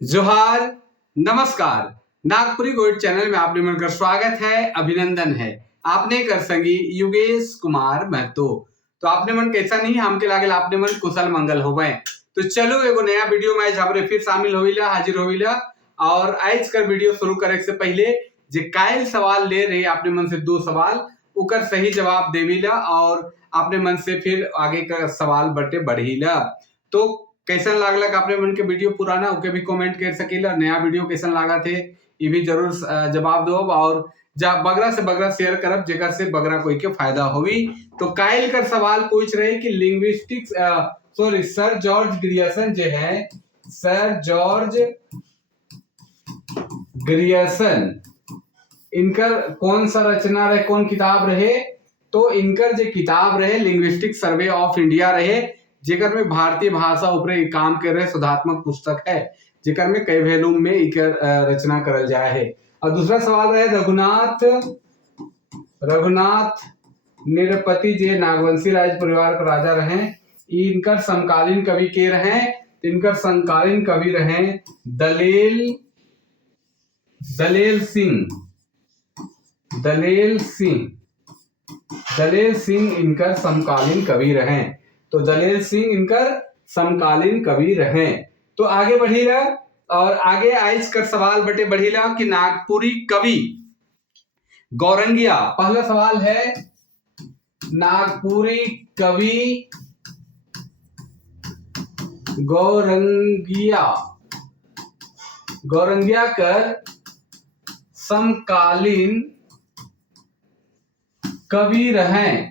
जोहार, नमस्कार। नागपुरी गोइड चैनल में आपने मिलकर स्वागत है, अभिनंदन है। आपने कर संगी योगेश कुमार महतो। तो आपने मन कैसा नहीं हमके लागल आपने मन कुशल मंगल होवे। तो चलो एगो नया वीडियो में आज हमरे फिर शामिल होइला, हाजिर होइला। और आज कर वीडियो शुरू करे से पहले जे कायल सवाल ले रहे आपने मन से 2 सवाल उकर सही जवाब देविला और आपने मन से फिर आगे का सवाल बटे बढ़ीला। तो कैसन लागलक आपने मन के वीडियो पुराना ओके भी कमेंट कर सकेला, नया वीडियो कैसन लागा थे ये भी जरूर जवाब दो और बगरा से बगरा शेयर करब जेकर से बगरा कोई के फायदा होवी। तो कायल कर सवाल पूछ रहे कि linguistics sorry sir George Grierson जो है, सर जॉर्ज ग्रियर्सन इनकर कौन सा रचना रहे, कौन किताब रहे? तो इनकर जो किताब रहे लिंग्विस्टिक सर्वे ऑफ इंडिया रहे, जेकर में भारतीय भाषा ऊपर काम कर रहे सुधात्मक पुस्तक है, जेकर में कई वॉल्यूम में इकर रचना करल जाए है। और दूसरा सवाल रहे रघुनाथ निरपति जे नागवंशी राज परिवार के राजा रहे, इनकर समकालीन कवि के रहे? इनकर समकालीन कवि रहे दलेल सिंह इनकर समकालीन कवि रहे। तो दलेल सिंह इनकर समकालीन कवि रहे। तो आगे बढ़ीला और आगे आज कर सवाल बटे बढ़ीला कि नागपुरी कवि गौरंगिया। पहला सवाल है नागपुरी कवि गौरंगिया कर समकालीन कवि रहे।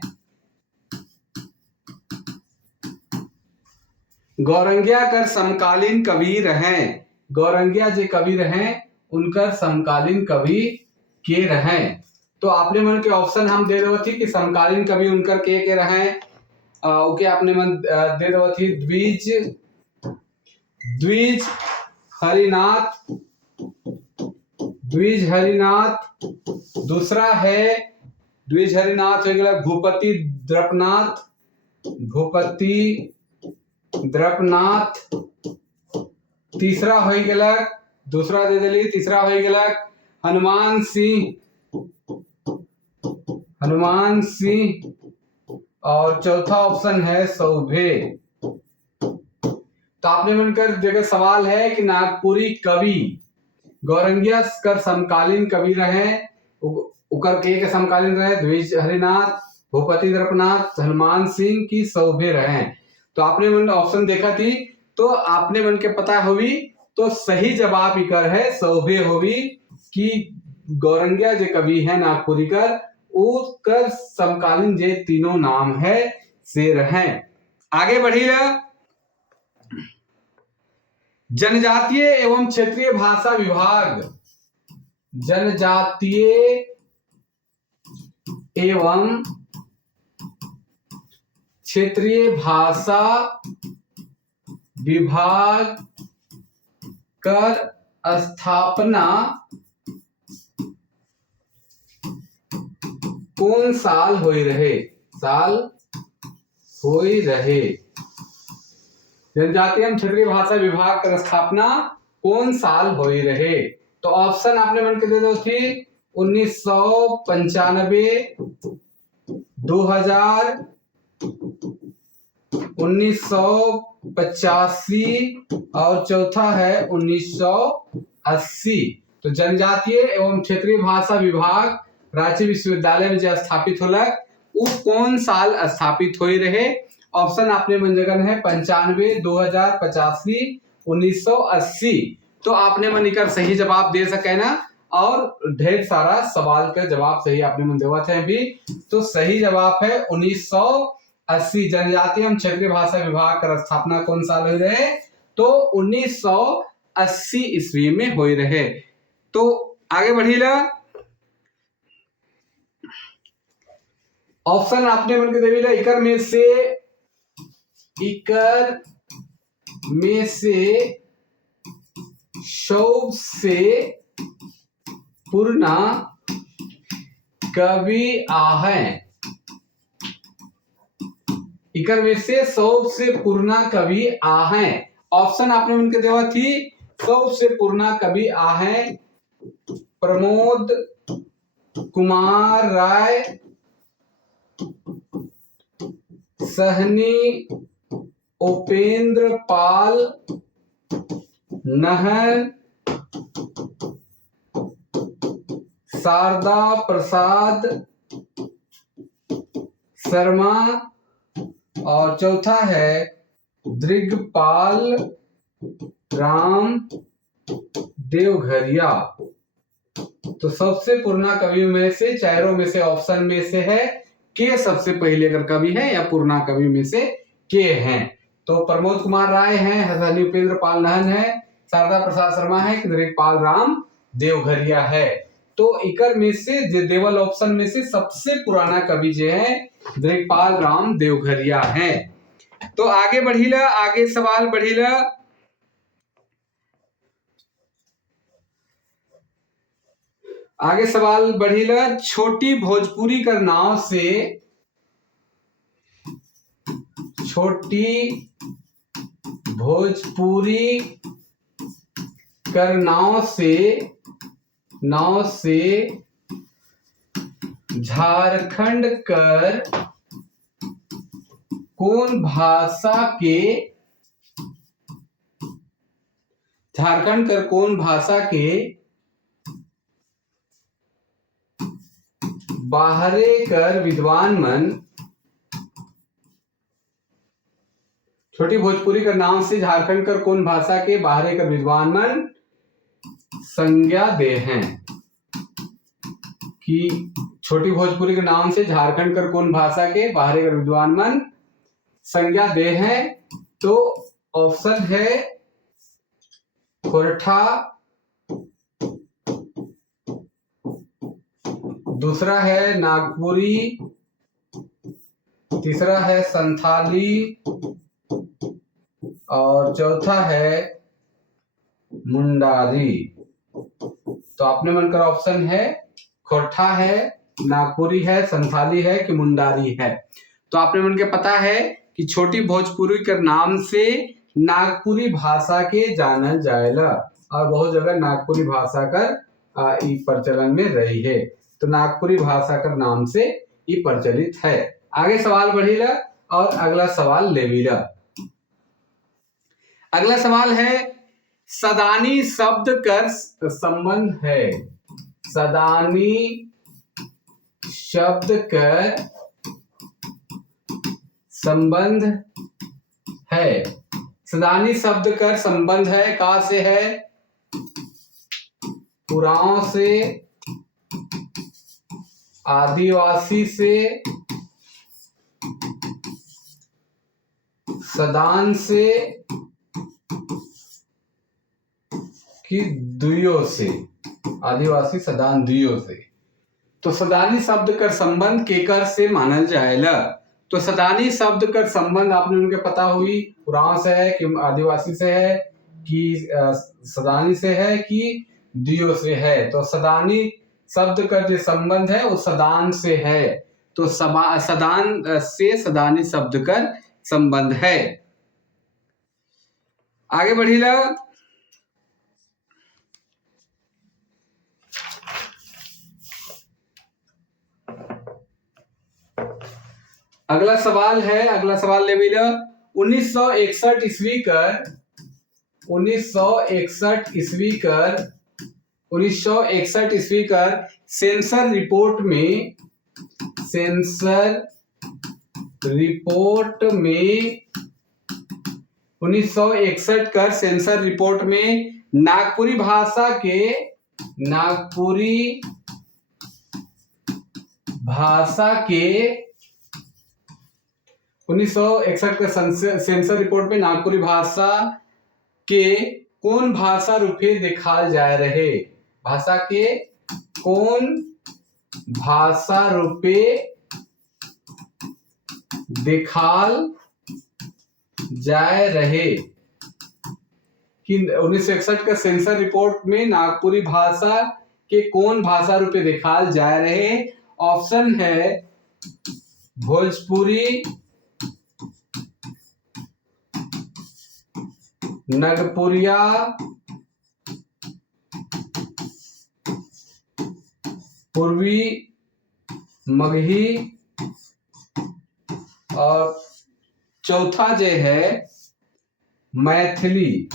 गौरंगिया कर समकालीन कवि रहे। गौरंगिया जे कवि रहे उनकर समकालीन कवि के रहे। तो आपने मन के ऑप्शन हम दे रहे थी कि समकालीन कवि उनकर के रहे। ओके आपने मन दे रहे थी द्विज हरिनाथ। दूसरा है द्विज हरिनाथ हो गया भूपति द्रपनाथ। तीसरा हो गया दूसरा दे दिली, तीसरा हो गया हनुमान सिंह और चौथा ऑप्शन है सौभे। तो आपने मनकर जगह सवाल है कि नागपुरी कवि गौरंगिया कर समकालीन कवि रहे, उकर के समकालीन रहे द्विज हरिनाथ, भूपति द्रपनाथ, हनुमान सिंह की सौभे रहे। तो आपने मन ऑप्शन देखा थी तो आपने मन के पता होवी। तो सही जवाब इकर है सौभे होवी कि गौरंगिया जो कवि है नागपुरी कर उसकर समकालीन जे तीनों नाम है से रहे। आगे बढ़िए जनजातीय एवं क्षेत्रीय भाषा विभाग। जनजातीय एवं क्षेत्रीय भाषा विभाग कर स्थापना कौन साल होई रहे? जनजातीय एवं क्षेत्रीय भाषा विभाग कर स्थापना कौन साल होई रहे? तो ऑप्शन आपने मन के दे दो थी 1995, 2000, 1985 और चौथा है 1980। तो जनजातीय एवं क्षेत्रीय भाषा विभाग रांची विश्वविद्यालय में जो स्थापित होला वो कौन साल स्थापित हो रहे? ऑप्शन आपने मन जगन है 95, 2000, 85, 1980। तो आपने मन इकर सही जवाब दे सके ना और ढेर सारा सवाल का जवाब सही आपने मन देवत है भी। तो सही जवाब है 1980। जनजातीय एवं क्षेत्रीय भाषा विभाग का स्थापना कौन साल हो रहे? तो 1980 ईस्वी में हो रहे। तो आगे बढ़ीला ऑप्शन आपने मन के देविला इकर में से सबसे पुराना कवि आहे। इकर में से सबसे पुराना कवि आहे। ऑप्शन आपने उनके देवा थी सबसे पुराना कवि आहे प्रमोद कुमार राय, सहनी उपेंद्र पाल नहर, शारदा प्रसाद शर्मा, और चौथा है दिग्पाल राम देवघरिया। तो सबसे पुराना कवियों में से, चारों में से, ऑप्शन में से है के सबसे पहले अगर कवि है या पुराना कवि में से के हैं। तो प्रमोद कुमार राय हैं, हसनी उपेंद्र पाल नहन है, शारदा प्रसाद शर्मा है, दिग्पाल राम देवघरिया है। तो इकर में से जो देवल ऑप्शन में से सबसे पुराना कवि जो है दिग्पाल राम देवघरिया है। तो आगे बढ़ीला, आगे सवाल बढ़ीला। आगे सवाल बढ़ीला, छोटी भोजपुरी कर नाव से, छोटी भोजपुरी कर नाव से झारखंड कर कौन भाषा के, झारखंड कर कौन भाषा के बाहरे कर विद्वान मन, छोटी भोजपुरी का नाम से झारखंड कर कौन भाषा के बाहरे कर विद्वान मन संज्ञा दे हैं। कि छोटी भोजपुरी के नाम से झारखंड कर कौन भाषा के बाहरे कर विद्वान मन संज्ञा दे हैं। तो ऑप्शन है खोरठा, दूसरा है नागपुरी, तीसरा है संथाली, और चौथा है मुंडारी। तो आपने मन कर ऑप्शन है खोरठा है, नागपुरी है, संथाली है कि मुंडारी है। तो आपने मन के पता है कि छोटी भोजपुरी के नाम से नागपुरी भाषा के जानल जाएला, और बहुत जगह नागपुरी भाषा कर प्रचलन में रही है। तो नागपुरी भाषा का नाम से ये प्रचलित है। आगे सवाल बढ़ीला और अगला सवाल लेवीला। अगला सवाल है सदानी शब्द कर संबंध है, सदानी शब्द कर संबंध है। सदानी शब्द कर संबंध है कहाँ से है? पुराण से, आदिवासी से, सदान से कि दुइयों से, आदिवासी सदान दुइयों से। तो सदानी शब्द कर संबंध केकर से मानल जाएला? तो सदानी शब्द कर संबंध आपने उनके पता हुई पुराण से है कि आदिवासी से है कि सदानी से है कि दुइयों से है। तो सदानी शब्द का जो संबंध है वो सदान से है। तो सदान से सदानी शब्द का संबंध है। आगे बढ़ीला। अगला सवाल है, अगला सवाल ले मिला 1961 ईस्वी कर 1961 ईस्वी कर सेंसर रिपोर्ट में 1961 कर सेंसर रिपोर्ट में नागपुरी भाषा के 1961 का सेंसर रिपोर्ट में नागपुरी भाषा के कौन भाषा रूपे दिखाल जाए रहे? भाषा के कौन भाषा रूपे दिखाल जाए रहे? कि 1961 का सेंसर रिपोर्ट में नागपुरी भाषा के कौन भाषा रूपे दिखाल जाए रहे? ऑप्शन है भोजपुरी, नगपुरिया, पूर्वी मगही और चौथा जो है मैथिली।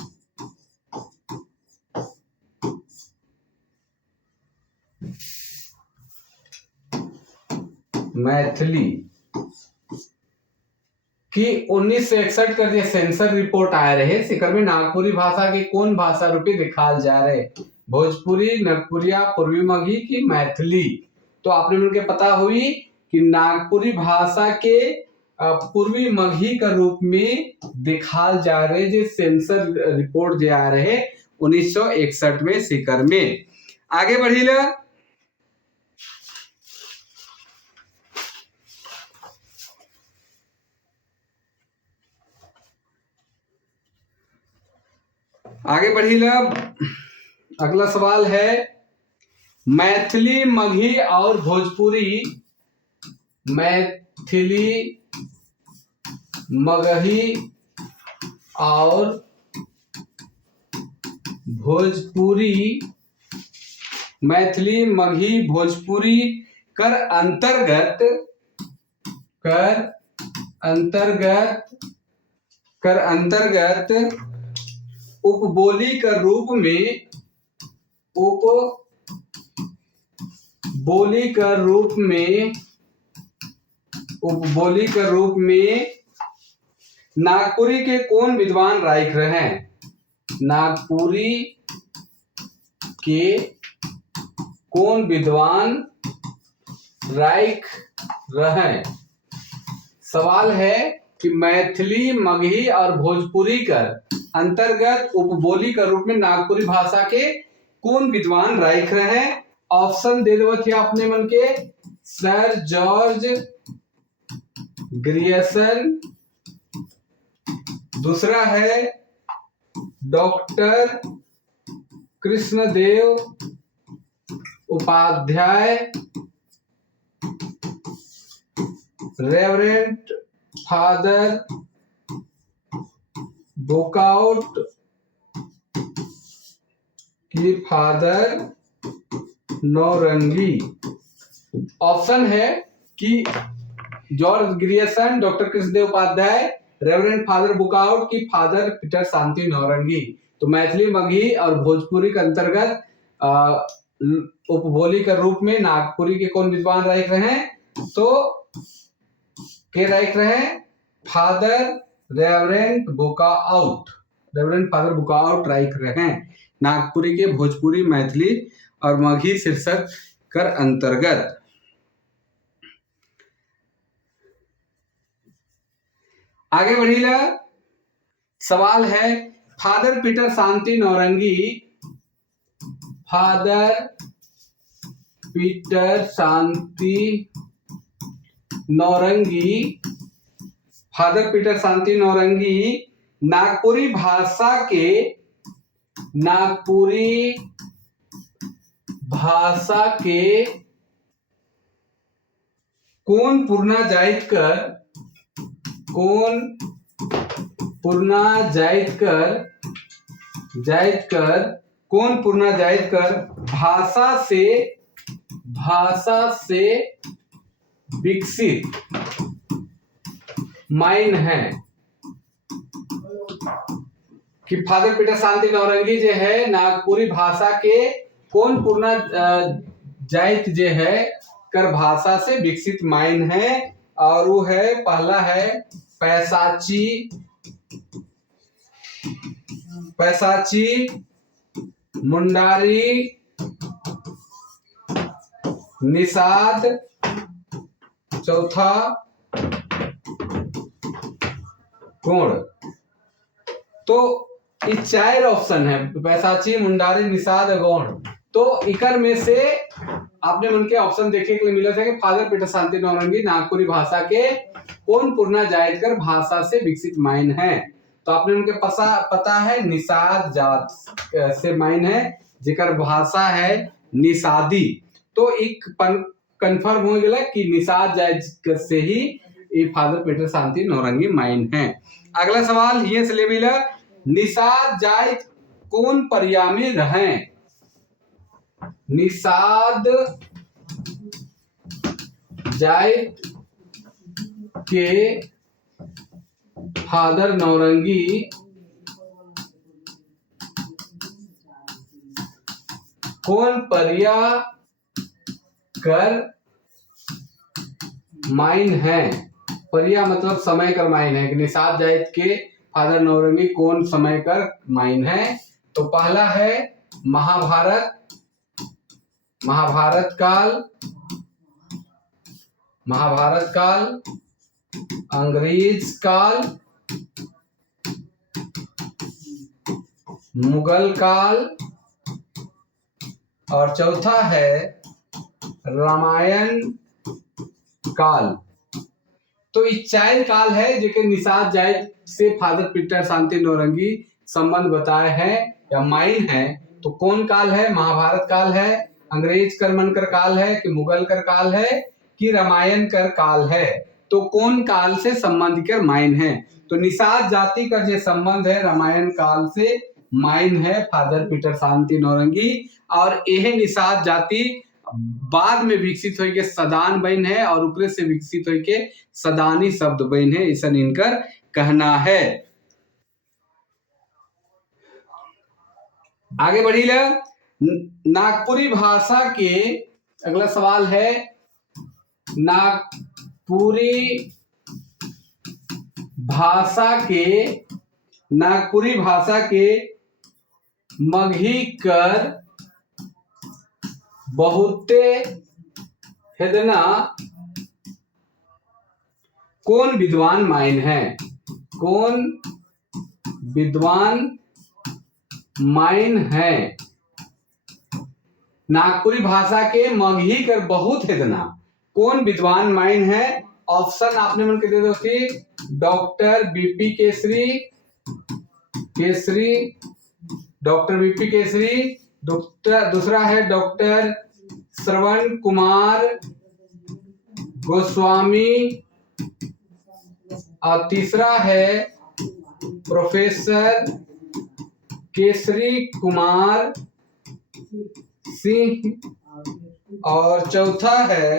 मैथिली कि 1961 का जो सेंसर रिपोर्ट आया रहे सिकर में नागपुरी भाषा के कौन भाषा रूपी दिखाल जा रहे, भोजपुरी, नागपुरिया, पूर्वी मगही की मैथिली। तो आपने मिलकर पता हुई कि नागपुरी भाषा के पूर्वी मगही का रूप में दिखाल जा रहे जो सेंसर रिपोर्ट जो आ रहे 1961 में सिकर में। आगे बढ़ी ला अगला सवाल है मैथिली, मगही और भोजपुरी, मैथिली, मगही और भोजपुरी, मैथिली, मगही, भोजपुरी कर अंतर्गत उपबोली के रूप में नागपुरी के कौन विद्वान राइख रहे हैं, नागपुरी के कौन विद्वान राइख रहे। सवाल है कि मैथिली, मगही और भोजपुरी कर अंतर्गत उपबोली के रूप में नागपुरी भाषा के कौन विद्वान राइख रहे हैं। ऑप्शन दे दो थे आपने मन के, सर जॉर्ज ग्रियर्सन, दूसरा है doctor Krishnadev Upadhyay, reverend father बुकआउट की फादर नौरंगी। ऑप्शन है कि George Grierson, doctor Krishnadev Upadhyay, reverend father बुकआउट की फादर पीटर शांति नौरंगी। तो मैथिली, मगही और भोजपुरी के अंतर्गत उपबोली के रूप में नागपुरी के कौन विद्वान राइख रहे हैं, तो के राइख रहे हैं फादर रेवरेंट फादर बुकआउट राइख रहे हैं नागपुरी के भोजपुरी, मैथिली और मगही शीर्षक कर अंतर्गत। आगे बढ़ीला सवाल है फादर पीटर शांति नौरंगी, फादर पीटर शांति नौरंगी, फादर पीटर शांति नौरंगी नागपुरी भाषा के कौन पूर्णा जायत कर भाषा से विकसित माइन है कि फादर पीटर शांति नौरंगी जो है नागपुरी भाषा के कौन पूर्णा जायत जो है कर भाषा से विकसित माइन है, और वो है पहला है पैसाची, मुंडारी, निषाद, चौथा कोण। तो ये 4 ऑप्शन है, पैसाची, मुंडारी, निषाद, गौण। तो इकर में से आपने मन के ऑप्शन देखे के लिए मिला था कि फादर पीटर शांति नौरंगी नागपुरी भाषा के कौन पूर्णा जायत कर भाषा से विकसित माइन है। तो आपने उनके पता है निषाद जात से माइन है जिकर भाषा है निषादी। तो एक कंफर्म हो गया कि निषाद जायत से ही ये फादर पीटर शांति नौरंगी माइन है। अगला सवाल ये से ले मिला निषाद जायत कौन पर्या में रहे, निषाद जायद के फादर नौरंगी कौन परिया कर माइन है। परिया मतलब समय कर माइन है कि निषाद जायद के फादर नौरंगी कौन समय कर माइन है। तो पहला है महाभारत, महाभारत काल, अंग्रेज काल, मुगल काल और चौथा है रामायण काल। तो ये 4 काल है जेके निषाद जायद से फादर पीटर शांति नौरंगी संबंध बताए हैं या माइन है। तो कौन काल है, महाभारत काल है, अंग्रेज कर मनकर काल है कि मुगल कर काल है कि रामायण कर काल है। तो कौन काल से संबंध कर माइन है। तो निषाद जाति का जो संबंध है रामायण काल से माइन है फादर पीटर शांति नौरंगी। और यह निषाद जाति बाद में विकसित हुई के सदान बन है और ऊपर से विकसित हुई के सदानी शब्द बन है, ऐसा इनकर कहना है। आगे बढ़ी ल नागपुरी भाषा के अगला सवाल है, नागपुरी भाषा के मगही कर बहुते हेदना कौन विद्वान माइन है। कौन विद्वान माइन है। नागपुरी भाषा के मगही कर बहुत हेदना कौन विद्वान माइन है। ऑप्शन आपने मन के दे दो कि डॉक्टर बीपी केसरी, दूसरा है डॉक्टर श्रवण कुमार गोस्वामी और तीसरा है प्रोफेसर केसरी कुमार सिंह और चौथा है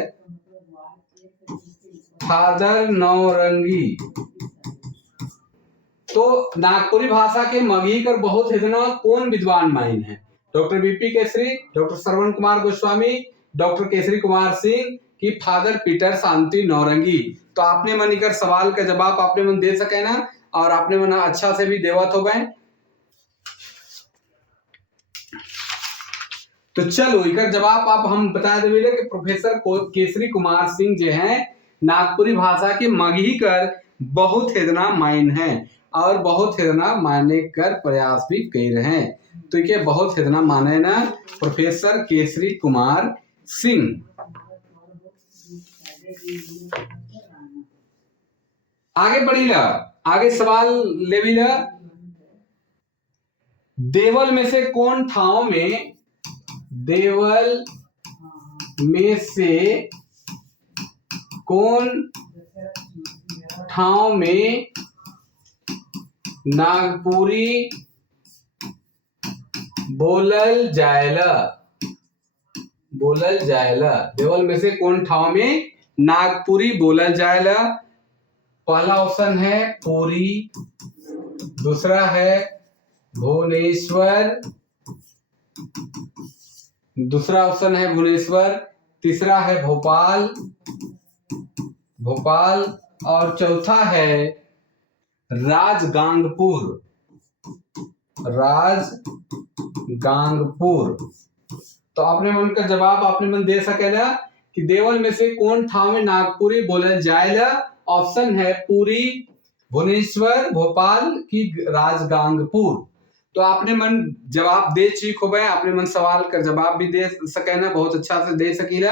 फादर नौरंगी। तो नागपुरी भाषा के मगही कर बहुत हेदना कौन विद्वान माइन है। Doctor BP Kesari, doctor Shravan Kumar Goswami, doctor Kesari Kumar Singh की फादर पीटर शांति नौरंगी। तो आपने मन कर सवाल का जवाब आपने मन दे सके ना और आपने मन अच्छा से भी देवत हो गए। तो चलो इकर जवाब आप हम बता देवे कि प्रोफेसर केसरी कुमार सिंह जो है नागपुरी भाषा के मगही कर बहुत हेदना माइन है और बहुत हेदना माने कर प्रयास भी कर रहे हैं। तो ये बहुत हेदना माने ना प्रोफेसर केसरी कुमार सिंह। आगे बढ़ी ला, आगे सवाल ले भी ला। देवल में से कौन ठाव में, देवल में से कौन ठाव में नागपुरी बोलल जायला। देवल में से कौन ठाव में नागपुरी बोलल जायला। पहला ऑप्शन है पुरी, दूसरा है भुवनेश्वर, तीसरा है भोपाल और चौथा है राजगांगपुर। तो आपने मन का जवाब आपने मन दे सकेला कि देवल में से कौन ठाव में नागपुरी बोलल जायला। ऑप्शन है पुरी, भुवनेश्वर, भोपाल की राजगांगपुर। तो आपने मन जवाब दे चीक हो गए, आपने मन सवाल का जवाब भी दे सके ना, बहुत अच्छा से दे सकीला।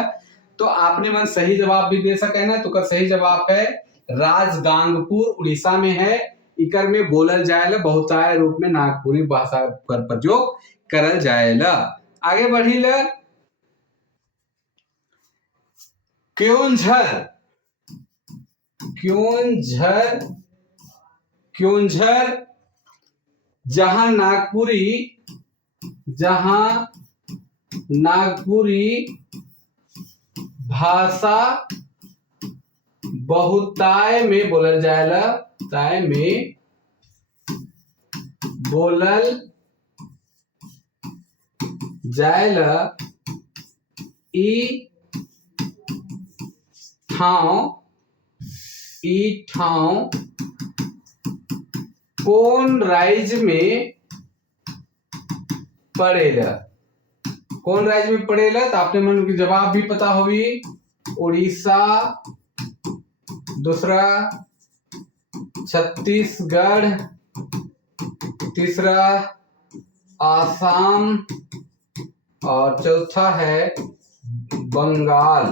तो आपने मन सही जवाब भी दे सके ना। तो का सही जवाब है राजगांगपुर, उड़ीसा में है। इकर में बोलल जायला बहुतायत रूप में नागपुरी भाषा पर प्रयोग करल जायला। आगे बढ़ी ल क्योंझर जहां नागपुरी भाषा बहुताय में बोलल जाएला, ताय में बोलल जाएला। ई ठाव कौन राज्य में पड़ेला? कौन राज्य में पड़ेला? तो आपने मन की जवाब भी पता होगी। उड़ीसा, दूसरा छत्तीसगढ़, तीसरा आसाम और चौथा है बंगाल।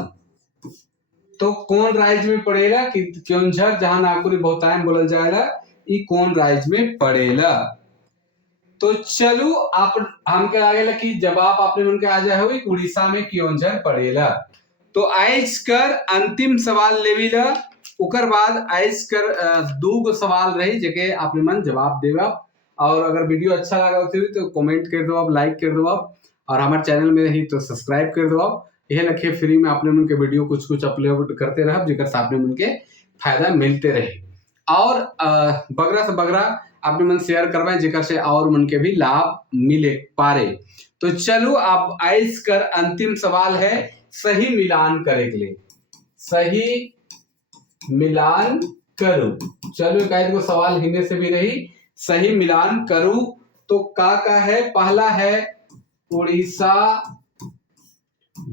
तो कौन राज्य में पड़ेला? कि क्योंझर, जहां नागपुरी बहुतायन बोलल जाएला, ई कौन राज्य में पड़ेला? तो चलो आप हमके लागेला कि जवाब आपने मन के आ जाए होगी उड़ीसा में क्योंझर पड़ेला। तो आइज कर अंतिम सवाल लेविला, उकर बाद आइज कर दो सवाल रही जेके आपने मन जवाब देवा। और अगर वीडियो अच्छा लगा हो तो कमेंट कर दो, लाइक कर दो, और हमारे चैनल में रही तो सब्सक्राइब कर दो। यह लखे फ्री में आपने मन के वीडियो कुछ अपलोड करते रह जेकर से आपने मन के फायदा मिलते रहे। और बगरा से बगरा आपने मन शेयर करवाए जेकर से और मन के भी लाभ मिले पारे। तो चलो अब आइज कर अंतिम सवाल है सही मिलान करे के लिए। सही मिलान करूं। चलो एक को सवाल हिंदी से भी रही, सही मिलान करूं तो का है? पहला है उड़ीसा,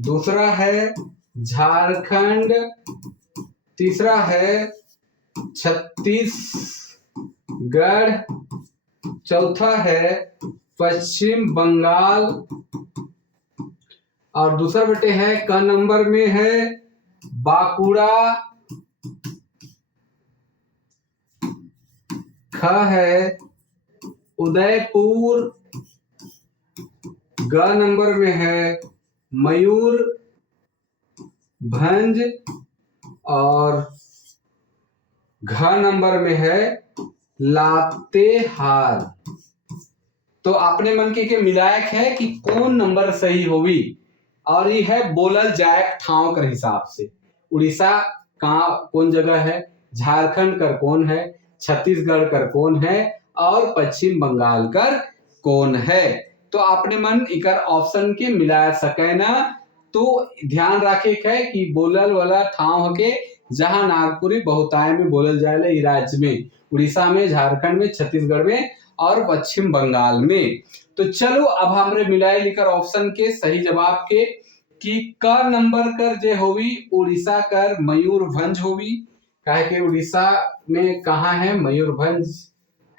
दूसरा है झारखंड, तीसरा है छत्तीसगढ़, चौथा है पश्चिम बंगाल, और दूसरा बेटे है क नंबर में है बांकुड़ा, ख है उदयपुर, ग नंबर में है मयूरभंज, और घ नंबर में है लातेहार। तो अपने मन के मिलायक है कि कौन नंबर सही होगी। और ये है बोलल जाए ठाव कर हिसाब से। उड़ीसा कहाँ कौन जगह है, झारखंड कर कौन है, छत्तीसगढ़ कर कौन है, और पश्चिम बंगाल कर कौन है। तो आपने मन इकर ऑप्शन के मिला सके ना। तो ध्यान रखे है कि बोलल वाला ठाव के जहां नागपुरी बहुताय में बोलल जाएला ई राज्य में, उड़ीसा में, झारखंड में, छत्तीसगढ़ में और पश्चिम बंगाल में। तो चलो अब हमरे मिलाए लिखकर ऑप्शन के सही जवाब के कि क नंबर कर जे होवी उड़ीसा कर मयूरभंज होवी। काहे के उड़ीसा में कहाँ है? मयूरभंज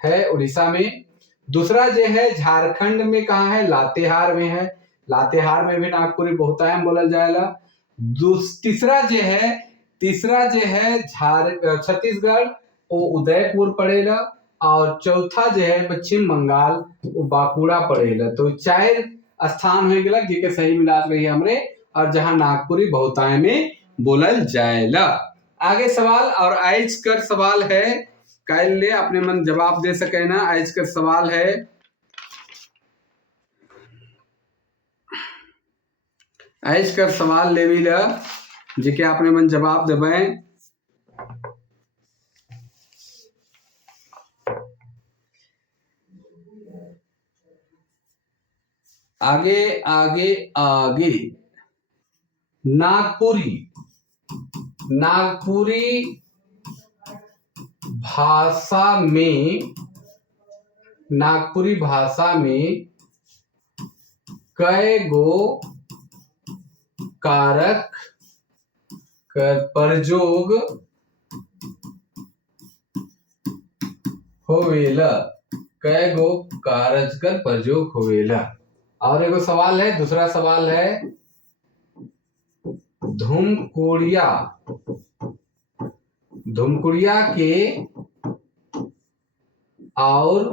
है उड़ीसा में। दूसरा जे है झारखंड में कहाँ है? लातेहार में है। लातेहार में भी नागपुरी बहुतायन बोलल जाएला। तीसरा जे है छत्तीसगढ़ वो उदयपुर पड़ेला, और चौथा जो है पश्चिम बंगाल वो बांकुड़ा पड़ेला। तो 4 स्थान हो गया जेके सही मिलात रही हमरे, और जहां नागपुरी बहुताय में बोलल जाएला। आगे सवाल और आइज कर सवाल है कल ले अपने मन जवाब दे सके ना। आइज कर सवाल है आइज कर सवाल लेवी ला जेके आपने मन जवाब देवे। आगे आगे आगे नागपुरी भाषा में कई गो कारक कर प्रयोग होवेला। कई गो कारक कर प्रयोग होवेला। और एगो सवाल है, दूसरा सवाल है धुमकुड़िया के और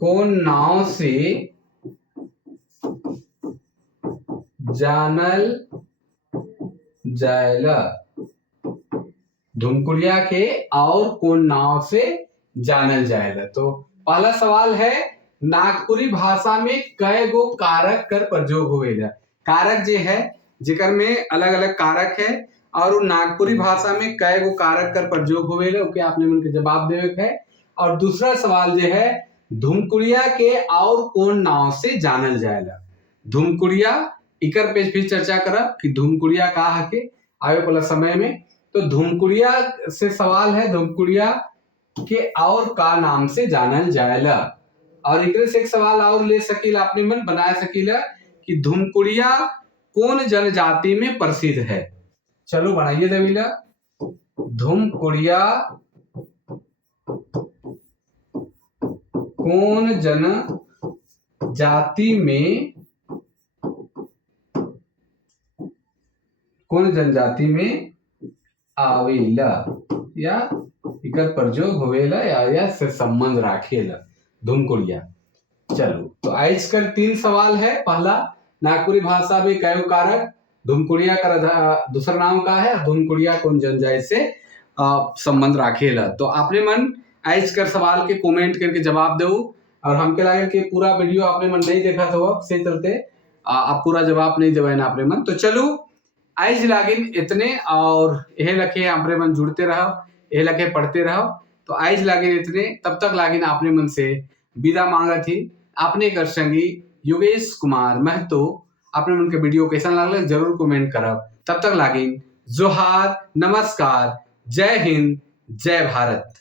कौन नाव से जानल जाएला। धुमकुड़िया के और कौन नाव से जानल जाएला। तो पहला सवाल है नागपुरी भाषा में कई गो कारक कर प्रयोग होवेला। कारक जे है जेकर में अलग अलग कारक है और उ नागपुरी भाषा में कई गो कारक कर प्रयोग होवेला ओके आपने मन के जवाब देवे के है। और दूसरा सवाल जो है धुमकुड़िया के और कौन नाव से जानल जाएला। धुमकुड़िया इकर पे भी चर्चा करब कि धुमकुड़िया का हके आवे वाला समय में। तो धुमकुड़िया से सवाल है धुमकुड़िया के और का नाम से जानल जाएला। और एकरे से एक सवाल और ले सकीला आपने मन बना सकीला कि धुमकुड़िया कौन जनजाति में प्रसिद्ध है। चलो बनाइए देवीला। धुमकुड़िया कौन जनजाति में आवेला या इकर प्रयोग होवेला या से संबंध राखेला धुमकुड़िया। चलो तो आज कर 3 सवाल है। पहला नागपुरी भाषा में कई कारक, धुमकुड़िया का दूसरा नाम का है, धुमकुड़िया कौन जनजाति से संबंध राखेला। तो आपने मन आज कर सवाल के कमेंट करके जवाब दो। और हमके लगे कि पूरा वीडियो आपने मन नहीं देखा तो से चलते आप पूरा जवाब नहीं देवे ना आपने मन। तो चलो आज लागिन इतने और यह लखे आपने मन जुड़ते रहो, यह लखे पढ़ते रहो। तो आज लागिन इतने, तब तक लागिन आपने मन से विदा मांगा थी। आपने कर संगी योगेश कुमार महतो। आपने मन के वीडियो कैसा लगल जरूर कमेंट करब। तब तक लागिन जोहार, नमस्कार, जय हिंद, जय भारत।